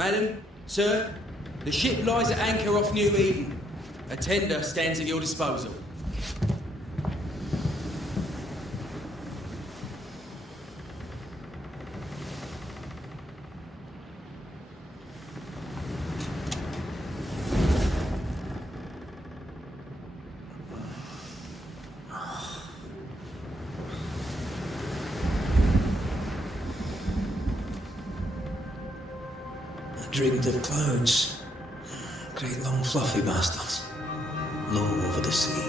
Madam, sir, the ship lies at anchor off New Eden. A tender stands at your disposal. Dreamed of clouds. Great long fluffy bastards. Low over the sea.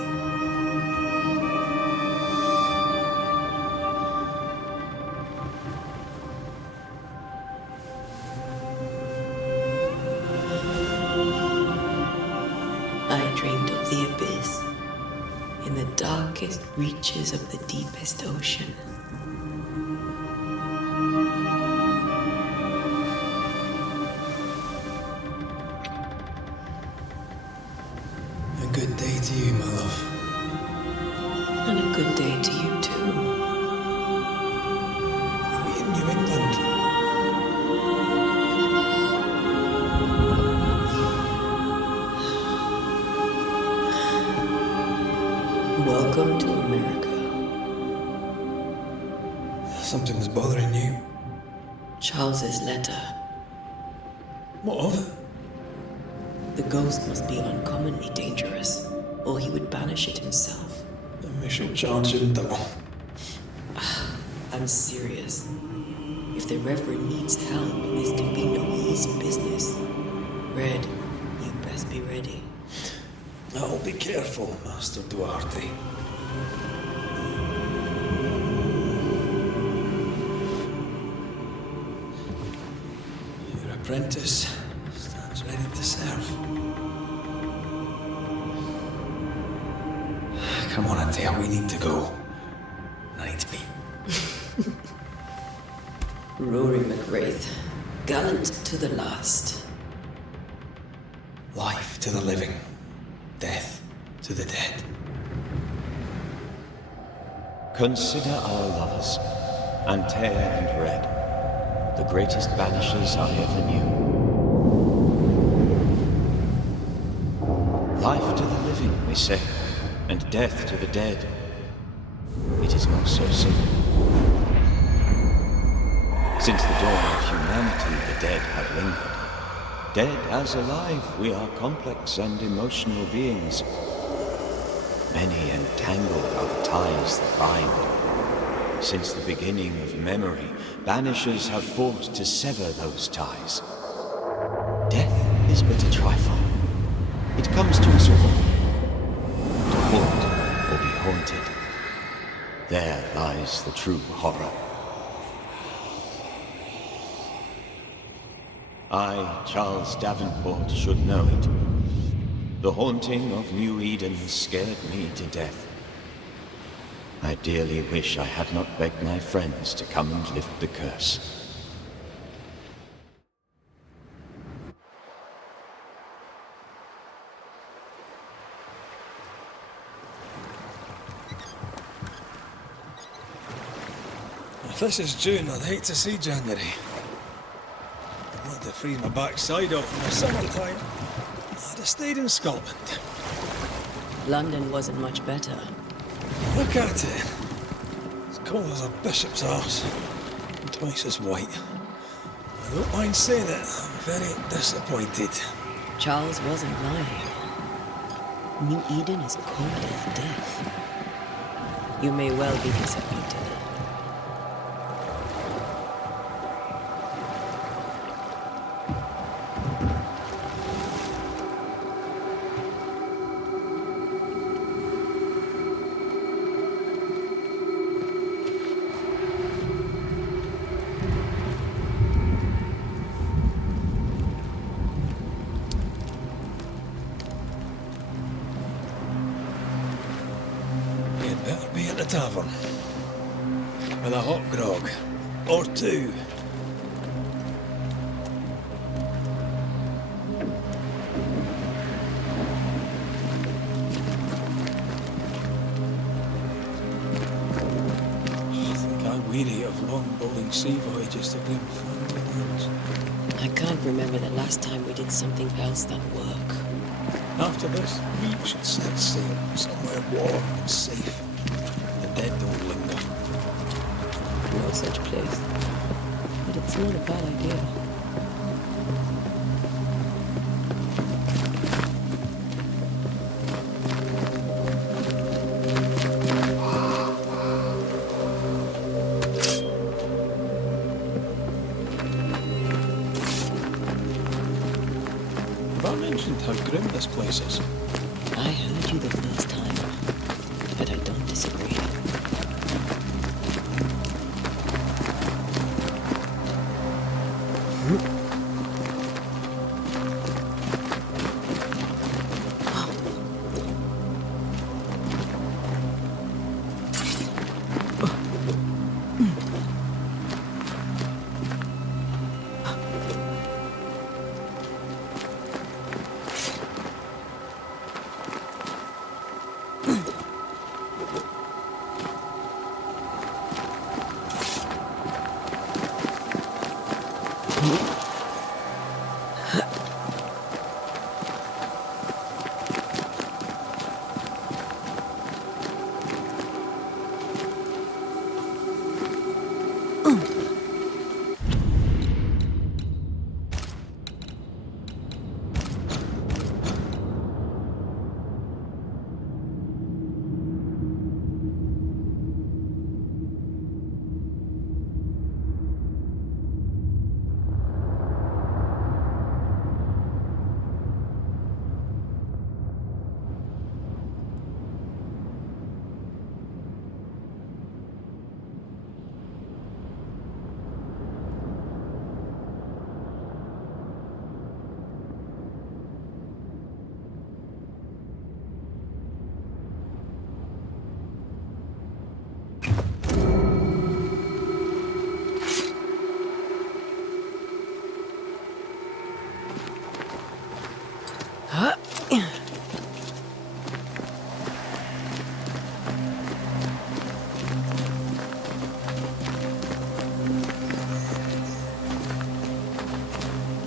I dreamed of the abyss, in the darkest reaches of the deepest ocean. A good day to you, my love. And a good day to you too. Are we in New England? Welcome to America. Something's bothering you. Charles's letter. What of it? The ghost must be uncommonly dangerous, or he would banish it himself. Then we shall charge him double. I'm serious. If the Reverend needs help, this can be no easy business. Red, you best be ready. I'll be careful, Master Duarte. Your apprentice stands ready to serve. Come on, Antea, we need to go. I need to be. Rory McWraith, gallant to the last. Life to the living, death to the dead. Consider our lovers, Antea and Red, the greatest banishers I ever knew. Life to the living, we say, and death to the dead. It is not so simple. Since the dawn of humanity, the dead have lingered. Dead as alive, we are complex and emotional beings. Many and tangled are the ties that bind. Since the beginning of memory, banishers have fought to sever those ties. Death is but a trifle. It comes to us all. To haunt or be haunted. There lies the true horror. I, Charles Davenport, should know it. The haunting of New Eden scared me to death. I dearly wish I had not begged my friends to come and lift the curse. If this is June, I'd hate to see January. I'd want to freeze my backside off in the summertime. I'd have stayed in Scotland. London wasn't much better. Look at it. As cold as a bishop's arse. And twice as white. I don't mind saying it, I'm very disappointed. Charles wasn't lying. New Eden is cold as death. You may well be disappointed. You'd better be at the tavern. With a hot grog. Or two. I think I weary of long, boring sea voyages to grim faraway lands. I can't remember the last time we did something else than work. After this, we should set sail somewhere warm and safe. The dead don't linger. No such place. But it's not a bad idea. Have I mentioned how grim this place is? I heard you the first time, but I don't disagree.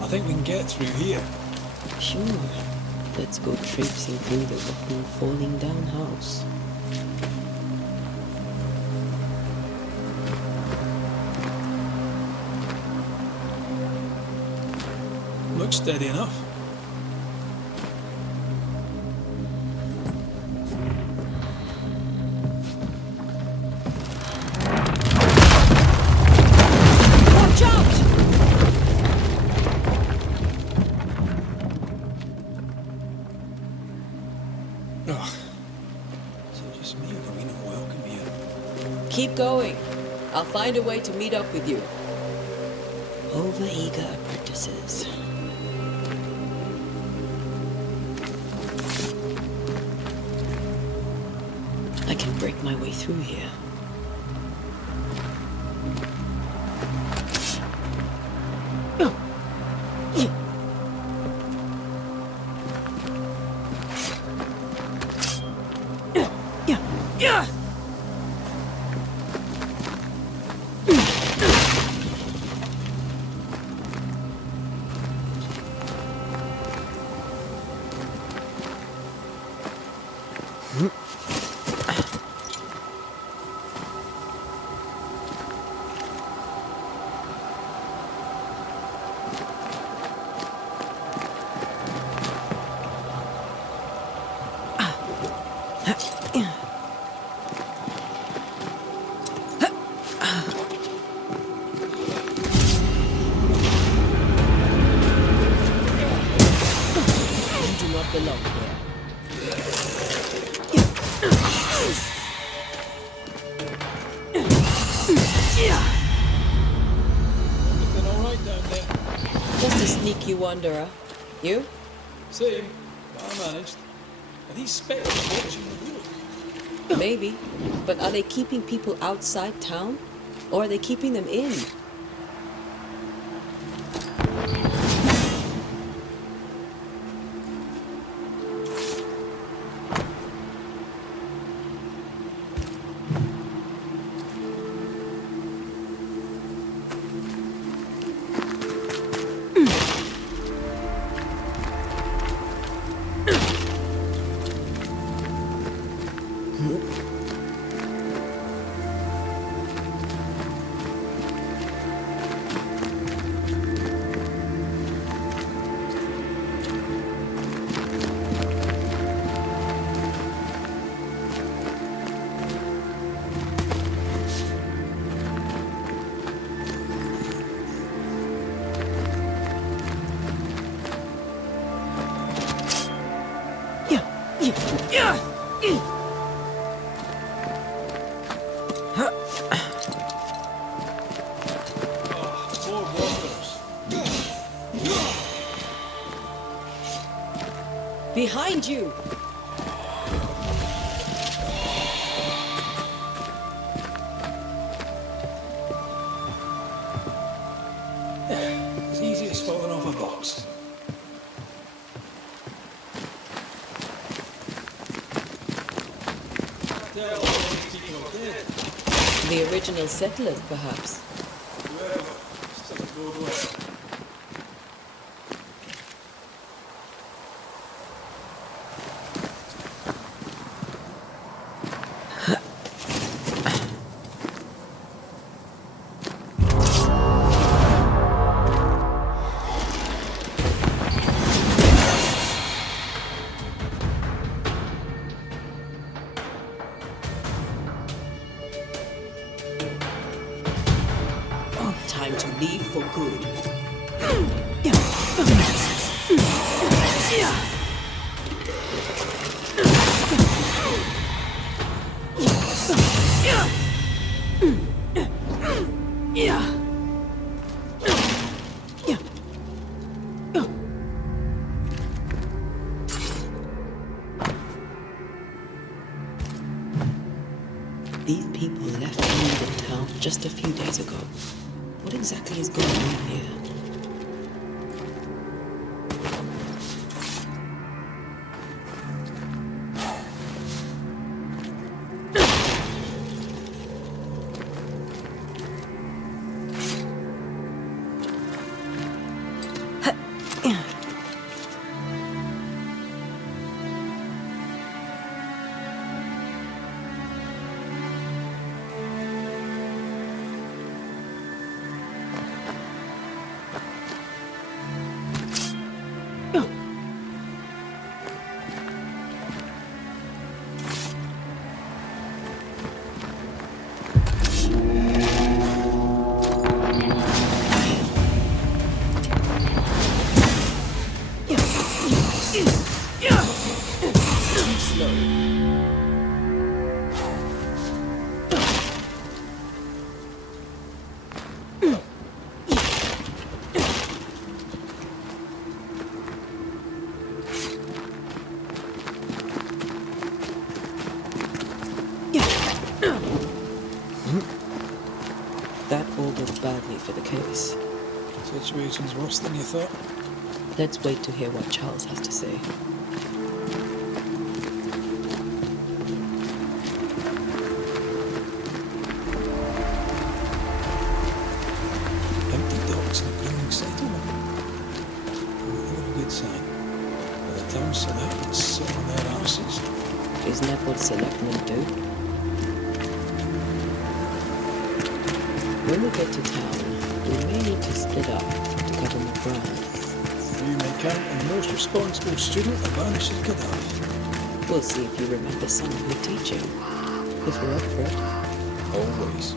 I think we can get through here. Sure. Let's go traipsing through the rotten, falling down house. Looks steady enough. Watch out! Oh. So just me or we not welcome here? Keep going. I'll find a way to meet up with you. Overeager apprentices. I can break my way through here. Belong here. Everything all right down there? Just a sneaky wanderer. You? Same. I managed. Are these specters watching the road? Maybe. But are they keeping people outside town? Or are they keeping them in? Behind you! Yeah, as easy as falling off a box. The original settlers, perhaps. Time to leave for good. These people left London town just a few days ago. What exactly is going on here? That augurs badly for the case. Situation's worse than you thought. Let's wait to hear what Charles has to say. Empty docks in a booming settlement. Never a good sign. By the town selectmen sit on their arses. Isn't that what selectmen do? When we get to town, we may need to split up to cover more ground. You may count on the most responsible student the Banishers could have. We'll see if you remember some of your teaching. If you're up for it. Always.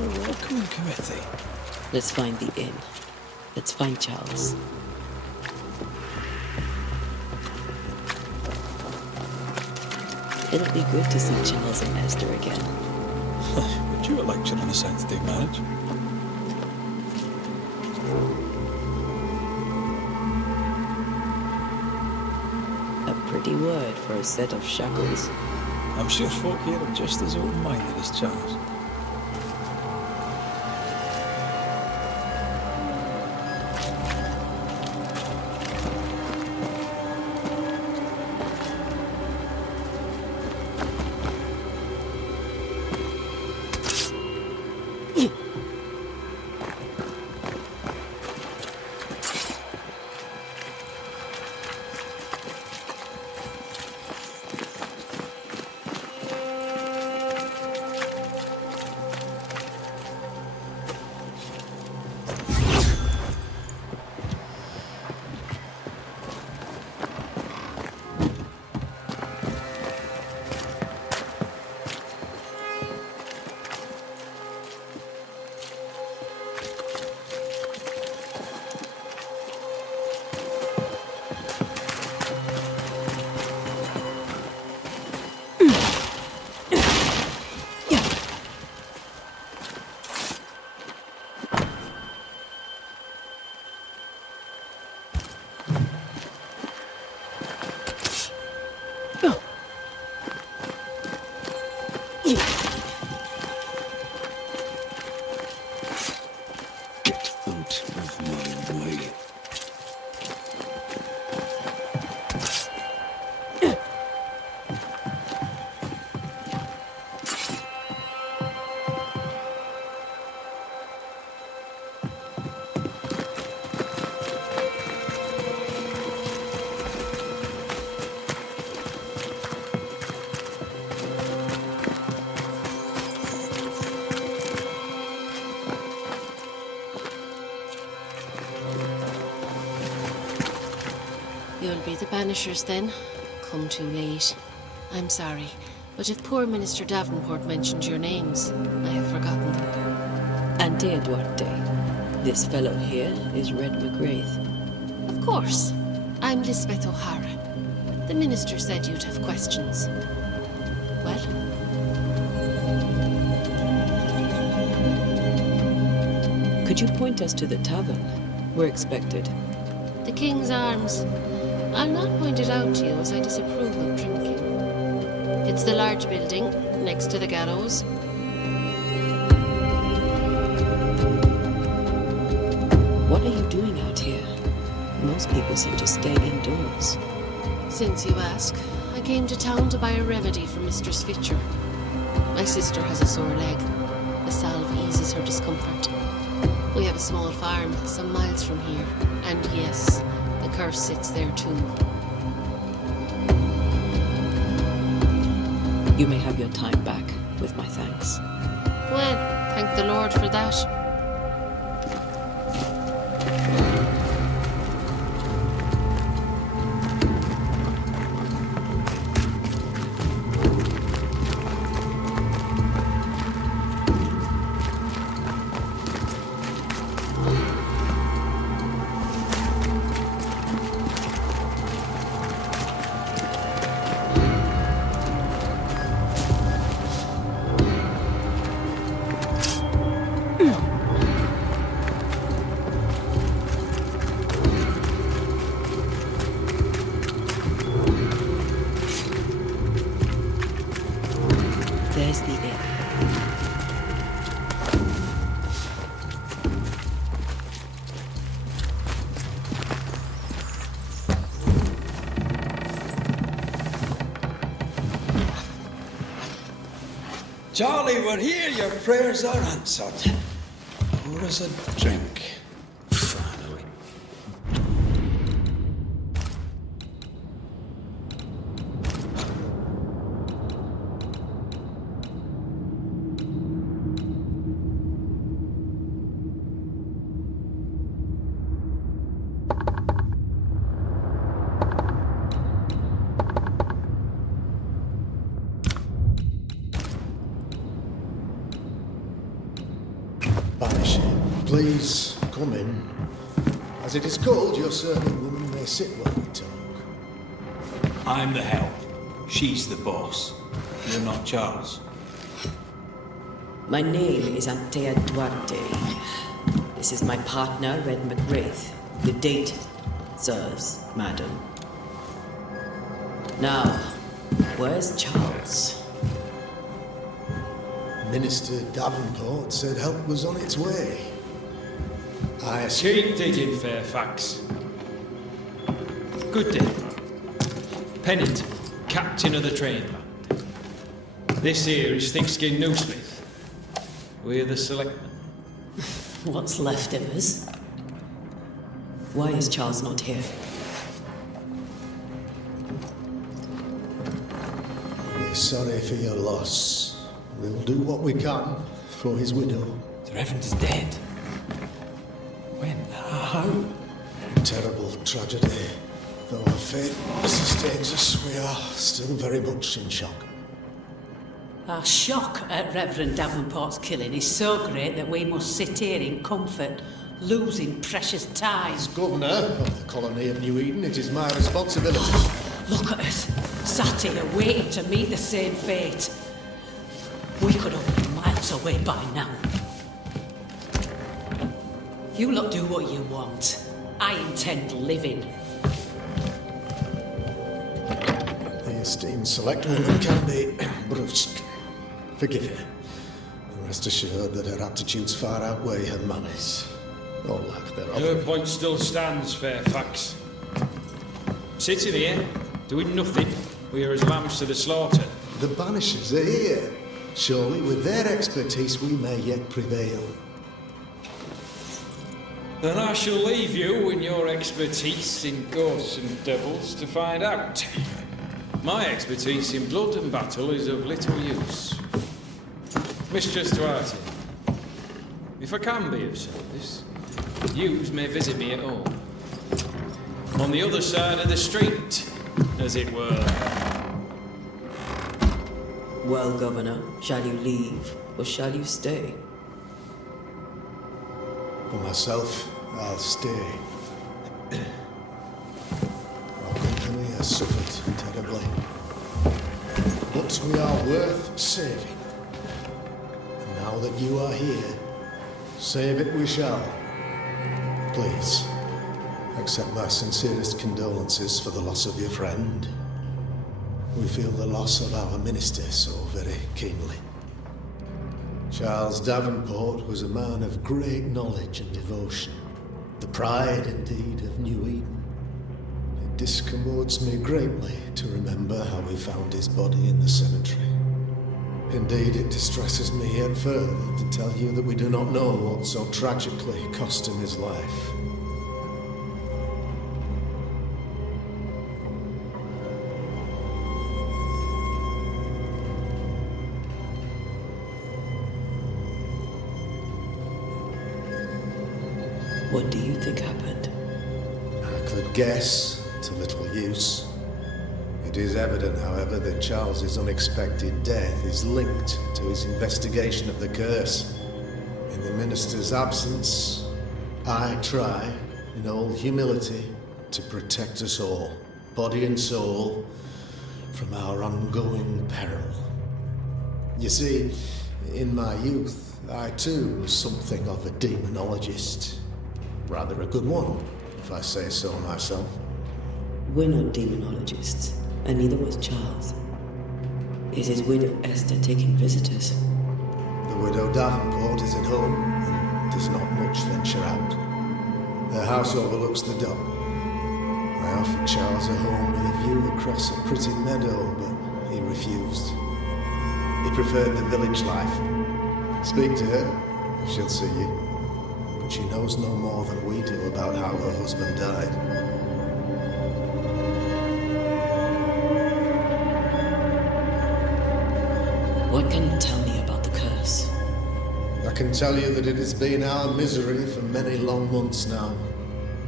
for a welcoming committee. Let's find the inn. Let's find Charles. It'll be good to see Charles and Esther again. Would you a lecture on the sanctity of marriage? A pretty word for a set of shackles. I'm sure folk here are just as open-minded as Charles. You'll be the Banishers then? Come too late. I'm sorry, but if poor Minister Davenport mentioned your names, I have forgotten them. Antea Duarte. This fellow here is Red McGrath. Of course. I'm Lisbeth O'Hara. The minister said you'd have questions. Well? Could you point us to the tavern? We're expected. The King's Arms. I'll not point it out to you as I disapprove of drinking. It's the large building, next to the gallows. What are you doing out here? Most people seem to stay indoors. Since you ask, I came to town to buy a remedy for Mistress Fitcher. My sister has a sore leg. The salve eases her discomfort. We have a small farm some miles from here. And yes, the curse sits there too. You may have your time back, with my thanks. Well, thank the Lord for that. There's the inn. Charlie, we're here. Your prayers are answered. Pour us a drink. Finally. Banisher, please come in. As it is called, your servant woman may sit while we talk. I'm the help. She's the boss. You're not Charles. My name is Antea Duarte. This is my partner, Red McWraith. The date, sirs, madam. Now, where's Charles? Minister Davenport said help was on its way. I Keep digging, Fairfax. Good day. Pennant, captain of the train band. This here is Thick-Skin Newsmith. We're the selectmen. What's left of us? Why is Charles not here? We're sorry for your loss. We'll do what we can for his widow. The Reverend is dead. When? How? Terrible tragedy. Though our faith sustains us, we are still very much in shock. Our shock at Reverend Davenport's killing is so great that we must sit here in comfort, losing precious time. As governor of the colony of New Eden, it is my responsibility. Look at us, sat here waiting to meet the same fate. We could have been miles away by now. You lot do what you want. I intend living. The esteemed select woman can be brusque. Forgive her. And rest assured that her aptitudes far outweigh her manners. Or lack thereof. Her point still stands, Fairfax. Sitting here, doing nothing, we are as lambs to the slaughter. The Banishers are here. Surely, with their expertise, we may yet prevail. Then I shall leave you and your expertise in ghosts and devils to find out. My expertise in blood and battle is of little use. Mistress Duarte, if I can be of service, yous may visit me at home. On the other side of the street, as it were. Well, Governor, shall you leave or shall you stay? For myself, I'll stay. Our company has suffered terribly. But we are worth saving. And now that you are here, save it we shall. Please, accept my sincerest condolences for the loss of your friend. We feel the loss of our minister so very keenly. Charles Davenport was a man of great knowledge and devotion, the pride indeed of New Eden. It discommodes me greatly to remember how we found his body in the cemetery. Indeed, it distresses me yet further to tell you that we do not know what so tragically cost him his life. What do you think happened? I could guess, to little use. It is evident, however, that Charles's unexpected death is linked to his investigation of the curse. In the minister's absence, I try, in all humility, to protect us all, body and soul, from our ongoing peril. You see, in my youth, I too was something of a demonologist. Rather a good one, if I say so myself. We're not demonologists, and neither was Charles. Is his widow Esther taking visitors? The widow Davenport is at home and does not much venture out. Their house overlooks the dock. I offered Charles a home with a view across a pretty meadow, but he refused. He preferred the village life. Speak to her, if she'll see you. But she knows no more than we do about how her husband died. What can you tell me about the curse? I can tell you that it has been our misery for many long months now.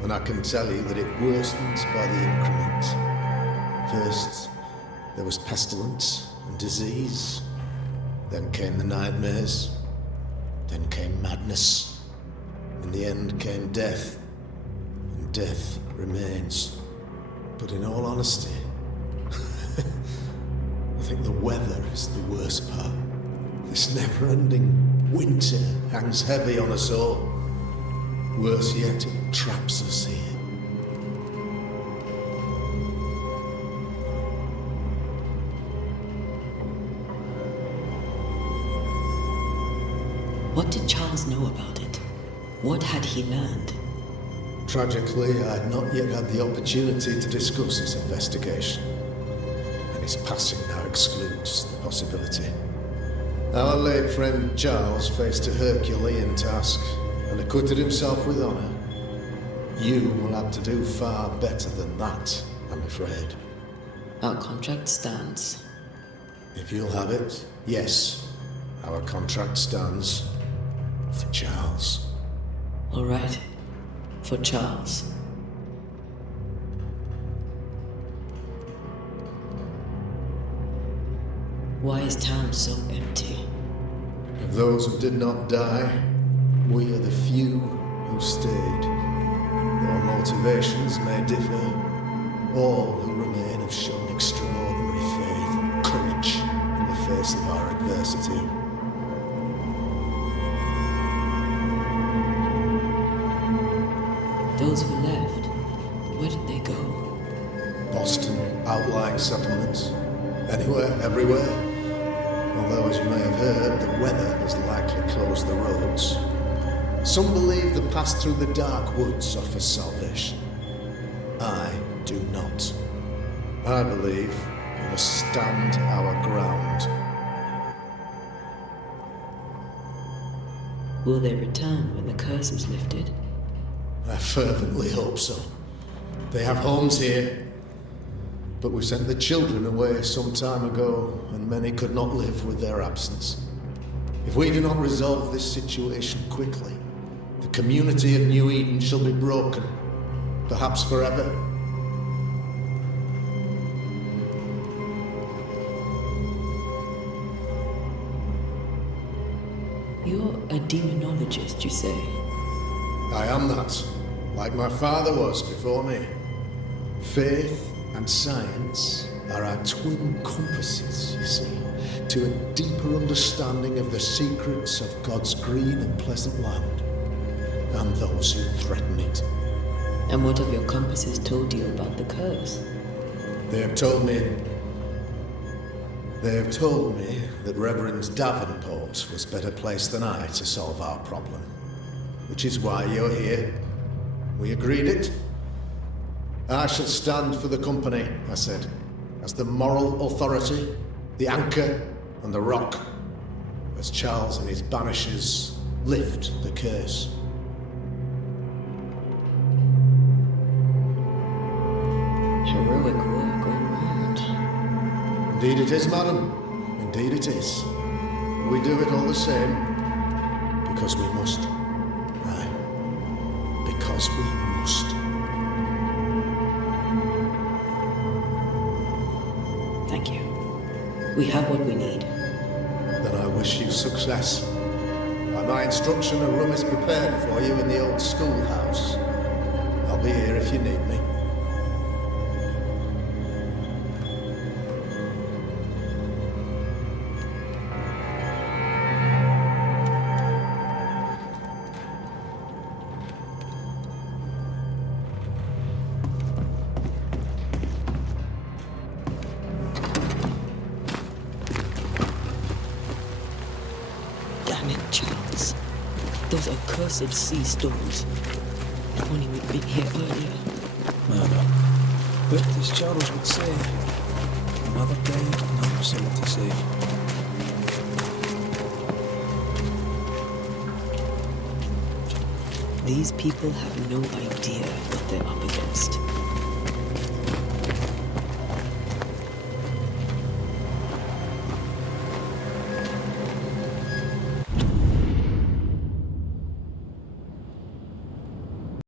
And I can tell you that it worsens by the increment. First, there was pestilence and disease. Then came the nightmares. Then came madness. In the end came death. And death remains. But in all honesty, I think the weather is the worst part. This never-ending winter hangs heavy on us all. Worse yet, it traps us here. What did Charles know about it? What had he learned? Tragically, I had not yet had the opportunity to discuss his investigation, and his passing now excludes the possibility. Our late friend Charles faced a Herculean task and acquitted himself with honour. You will have to do far better than that, I'm afraid. Our contract stands. If you'll have it, yes, our contract stands for Charles. All right. For Charles. Why is town so empty? Of those who did not die, we are the few who stayed. Though motivations may differ, all who remain have shown extraordinary faith and courage in the face of our adversity. Those who left, where did they go? Boston, outlying settlements. Anywhere, everywhere. Although, as you may have heard, the weather has likely closed the roads. Some believe the path through the dark woods offers salvation. I do not. I believe we must stand our ground. Will they return when the curse is lifted? I fervently hope so. They have homes here, but we sent the children away some time ago, and many could not live with their absence. If we do not resolve this situation quickly, the community of New Eden shall be broken, perhaps forever. You're a demonologist, you say? I am that, like my father was before me. Faith and science are our twin compasses, you see, to a deeper understanding of the secrets of God's green and pleasant land, and those who threaten it. And what have your compasses told you about the curse? They have told me that Reverend Davenport was better placed than I to solve our problem. Which is why you're here. We agreed it. I shall stand for the company, I said, as the moral authority, the anchor, and the rock, as Charles and his Banishers lift the curse. Heroic work all round. Indeed it is, madam. Indeed it is. We do it all the same, because we must. Aye. Because we must. Thank you. We have what we need. Then I wish you success. By my instruction, a room is prepared for you in the old schoolhouse. I'll be here if you need me. Damn it, Charles. Those accursed sea storms. If only we'd been here earlier. Murder. But as Charles would say, another day, another soul to save. These people have no idea what they're up against.